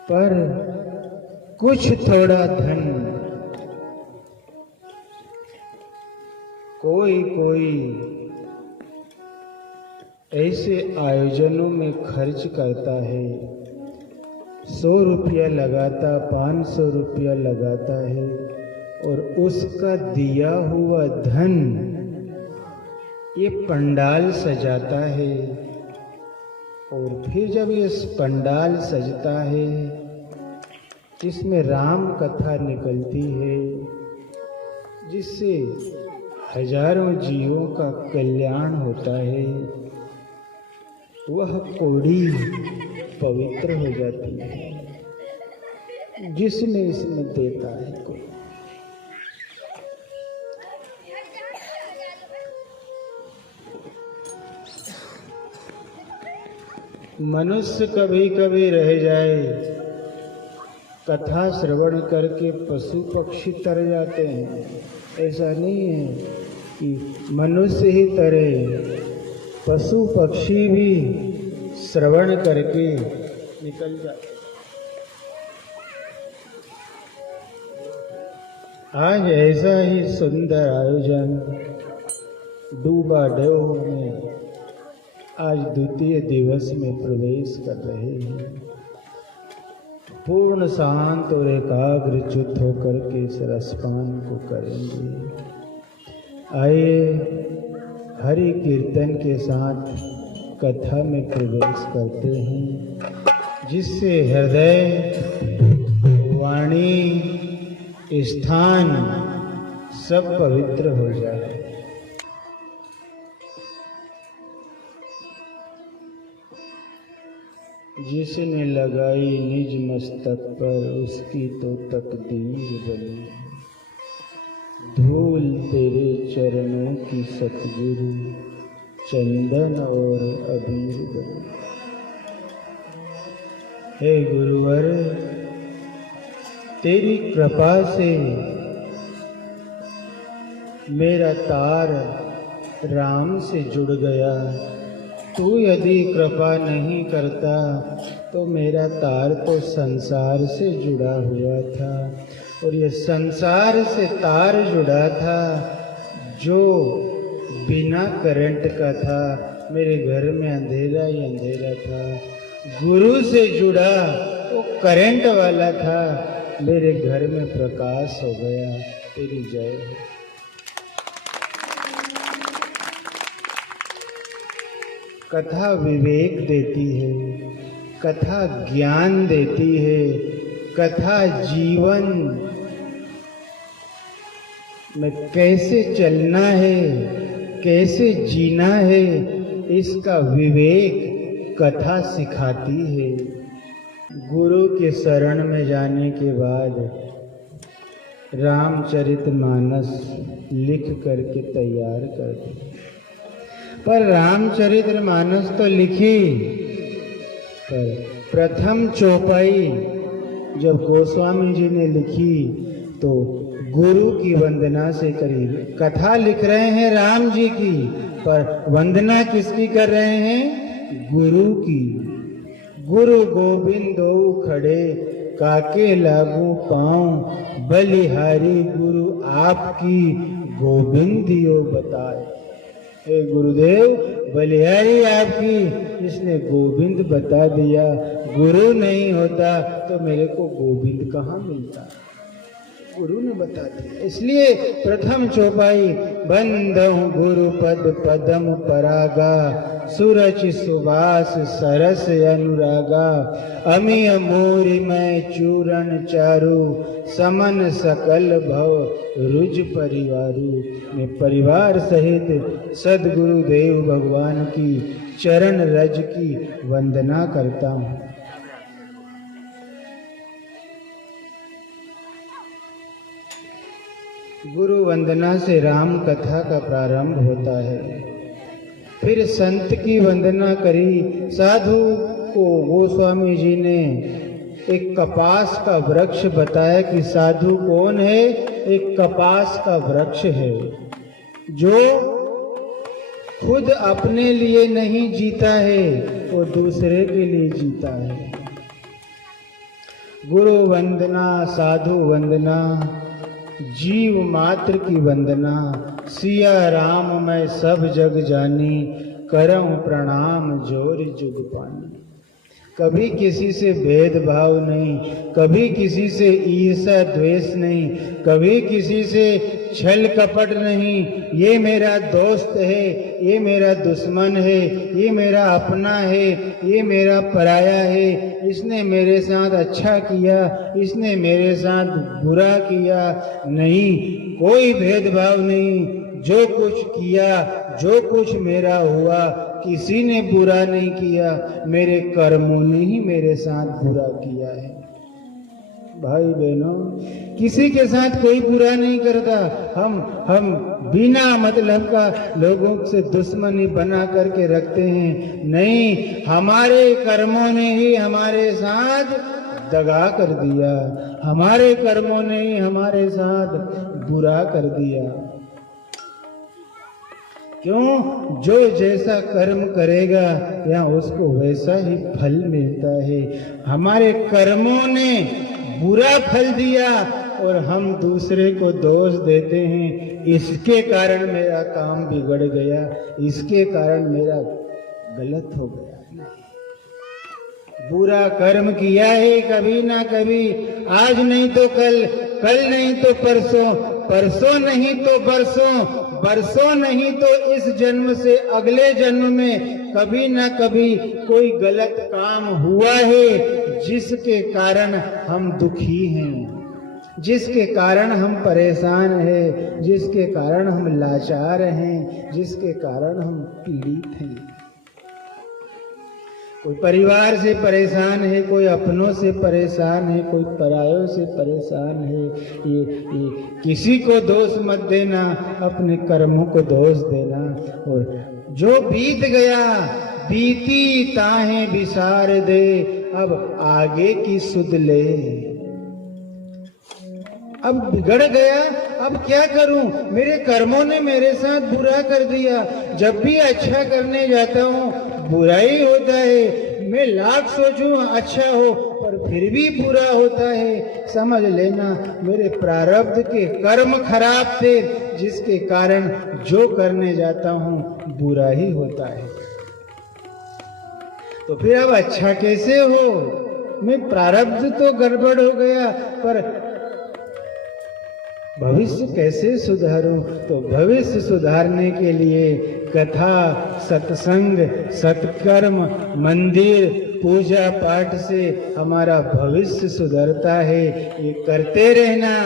पर कुछ थोड़ा धन कोई ऐसे आयोजनों में खर्च करता है, 100 रुपया लगाता, 500 रुपया लगाता है और उसका दिया हुआ धन ये पंडाल सजाता है। और फिर जब ये पंडाल सजता है जिसमें राम कथा निकलती है, जिससे हजारों जीवों का कल्याण होता है, वह कौड़ी पवित्र हो जाती है जिसने इसमें देता है। कोई मनुष्य कभी कभी रह जाए, कथा श्रवण करके पशु पक्षी तर जाते हैं। ऐसा नहीं है कि मनुष्य ही तरे, पशु पक्षी भी श्रवण करके निकल जाते। आज ऐसा ही सुंदर आयोजन डूबा देव में आज द्वितीय दिवस में प्रवेश कर रहे हैं। पूर्ण शांत और एकाग्र चित्त होकर के इस रसपान को करेंगे। आइए हरि कीर्तन के साथ कथा में प्रवेश करते हैं, जिससे हृदय, वाणी, स्थान सब पवित्र हो जाए। जिसने लगाई निज मस्तक पर उसकी तो तकदीर बनी, धूल तेरे चरणों की सतगुरु, चंदन और अबीर बनी। हे गुरुवर, तेरी कृपा से मेरा तार राम से जुड़ गया। तू यदि कृपा नहीं करता तो मेरा तार तो संसार से जुड़ा हुआ था, और ये संसार से तार जुड़ा था जो बिना करंट का था। मेरे घर में अंधेरा ही अंधेरा था। गुरु से जुड़ा वो करंट वाला था, मेरे घर में प्रकाश हो गया। तेरी जय हो। कथा विवेक देती है, कथा ज्ञान देती है, कथा जीवन में कैसे चलना है, कैसे जीना है, इसका विवेक कथा सिखाती है। गुरु के शरण में जाने के बाद रामचरितमानस लिख करके तैयार कर दी। पर रामचरितमानस तो लिखी, पर प्रथम चौपाई जब गोस्वामी जी ने लिखी तो गुरु की वंदना से करी। कथा लिख रहे हैं राम जी की, पर वंदना किसकी कर रहे हैं? गुरु की। गुरु गोविंदो खड़े काके लागू पाऊं, बलिहारी गुरु आपकी गोविंदियो बताए। हे गुरुदेव, बलिहारी आपकी, इसने गोविंद बता दिया। गुरु नहीं होता तो मेरे को गोविंद कहाँ मिलता? गुरु ने बता दिया। इसलिए प्रथम चौपाई, बंदहु गुरु पद पदम परागा, सुरच सुबास सरस अनुरागा, अमिय मोरि मैं चूरण चारु, समन सकल भव रुज परिवारु। मैं परिवार सहित सदगुरु देव भगवान की चरण रज की वंदना करता हूँ। गुरु वंदना से राम कथा का प्रारंभ होता है। फिर संत की वंदना करी। साधु को गोस्वामी जी ने एक कपास का वृक्ष बताया कि साधु कौन है? एक कपास का वृक्ष है जो खुद अपने लिए नहीं जीता है, वो दूसरे के लिए जीता है। गुरु वंदना, साधु वंदना, जीव मात्र की वंदना, सिया राम मैं सब जग जानी, करऊं प्रणाम जोर जुग पानी। कभी किसी से भेदभाव नहीं, कभी किसी से ईर्ष्या द्वेष नहीं, कभी किसी से छल कपट नहीं। ये मेरा दोस्त है, ये मेरा दुश्मन है, ये मेरा अपना है, ये मेरा पराया है, इसने मेरे साथ अच्छा किया, इसने मेरे साथ बुरा किया, नहीं, कोई भेदभाव नहीं। जो कुछ किया, जो कुछ मेरा हुआ, किसी ने बुरा नहीं किया, मेरे कर्मों ने ही मेरे साथ बुरा किया है। भाई बहनों, किसी के साथ कोई बुरा नहीं करता। हम बिना मतलब का लोगों से दुश्मनी बना करके रखते हैं। नहीं, हमारे कर्मों ने ही हमारे साथ दगा कर दिया, हमारे कर्मों ने ही हमारे साथ बुरा कर दिया। क्यों? जो जैसा कर्म करेगा या उसको वैसा ही फल मिलता है। हमारे कर्मों ने बुरा फल दिया और हम दूसरे को दोष देते हैं, इसके कारण मेरा काम बिगड़ गया, इसके कारण मेरा गलत हो गया। बुरा कर्म किया है कभी ना कभी, आज नहीं तो कल, कल नहीं तो परसों, परसों नहीं तो बरसों, बरसों नहीं तो इस जन्म से अगले जन्म में कभी ना कभी कोई गलत काम हुआ है, जिसके कारण हम दुखी हैं, जिसके कारण हम परेशान हैं, जिसके कारण हम लाचार हैं, जिसके कारण हम पीड़ित हैं। कोई परिवार से परेशान है, कोई अपनों से परेशान है, कोई परायों से परेशान है। ये किसी को दोष मत देना, अपने कर्मों को दोष देना। और जो बीत गया बीती ताहें बिसार दे, अब आगे की सुध ले। अब बिगड़ गया, अब क्या करूं? मेरे कर्मों ने मेरे साथ बुरा कर दिया। जब भी अच्छा करने जाता हूं बुरा ही होता है। मैं लाख सोचूं अच्छा हो, पर फिर भी बुरा होता है। समझ लेना मेरे प्रारब्ध के कर्म खराब थे, जिसके कारण जो करने जाता हूं बुरा ही होता है। तो फिर अब अच्छा कैसे हो? मैं प्रारब्ध तो गड़बड़ हो गया, पर भविष्य कैसे सुधारूं? तो भविष्य सुधारने के लिए कथा, सत्संग, सत्कर्म, मंदिर, पूजा पाठ से हमारा भविष्य सुधरता है। ये करते रहना।